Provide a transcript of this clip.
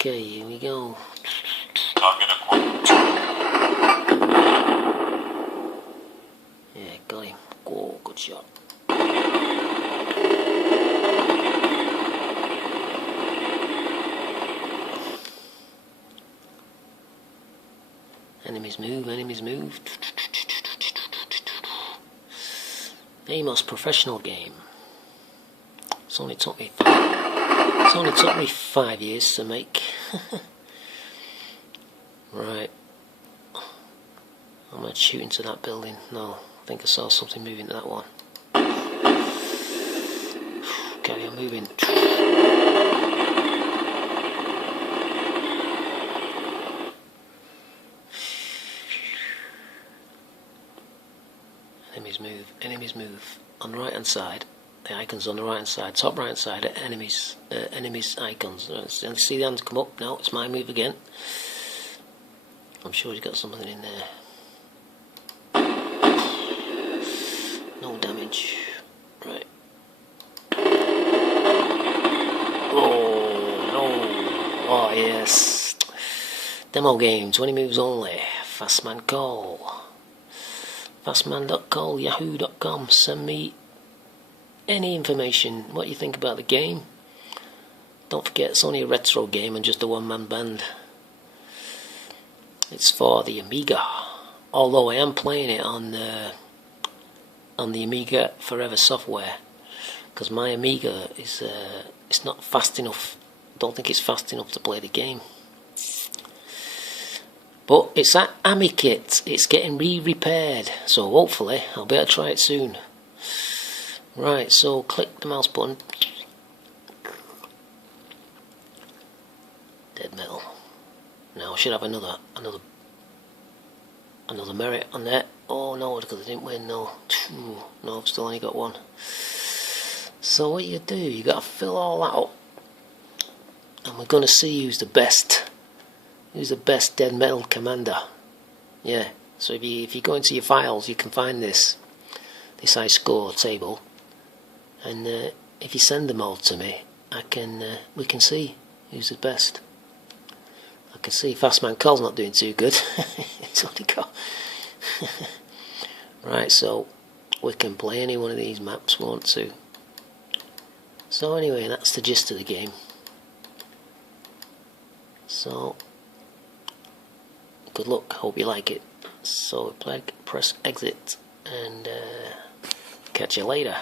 Okay, here we go. Yeah, got him. Oh, good shot. Enemies move, enemies move. Amos professional game. It's only took me 5 years to make. Right. I'm gonna shoot into that building. No, I think I saw something moving to that one. Carry on moving. Enemies move. On the right hand side, the icons on the right hand side, top right hand side, enemies icons. See the hands come up? No, it's my move again. I'm sure he's got something in there. No damage. Right. Oh no. Oh yes. Demo game, 20 moves only. Fastman call. Fastman.call, yahoo.com. Send me any information, what you think about the game. Don't forget, it's only a retro game and just a one-man band. It's for the Amiga, although I am playing it on the Amiga Forever software, because my Amiga is it's not fast enough. I don't think it's fast enough to play the game. But it's at AmiKit. It's getting repaired, so hopefully I'll be able to try it soon. Right, so click the mouse button. Dead metal. Now I should have another merit on there. Oh no, because I didn't win. No, I've still only got one. So what you do, you got to fill all that up, and we're going to see who's the best. Who's the best dead metal commander? Yeah. So if you go into your files, you can find this high score table, and if you send them all to me, we can see who's the best. I can see Fastman Cole's not doing too good. He's only got right. So we can play any one of these maps we want to. So anyway, that's the gist of the game. So good luck, hope you like it. So press exit and catch you later.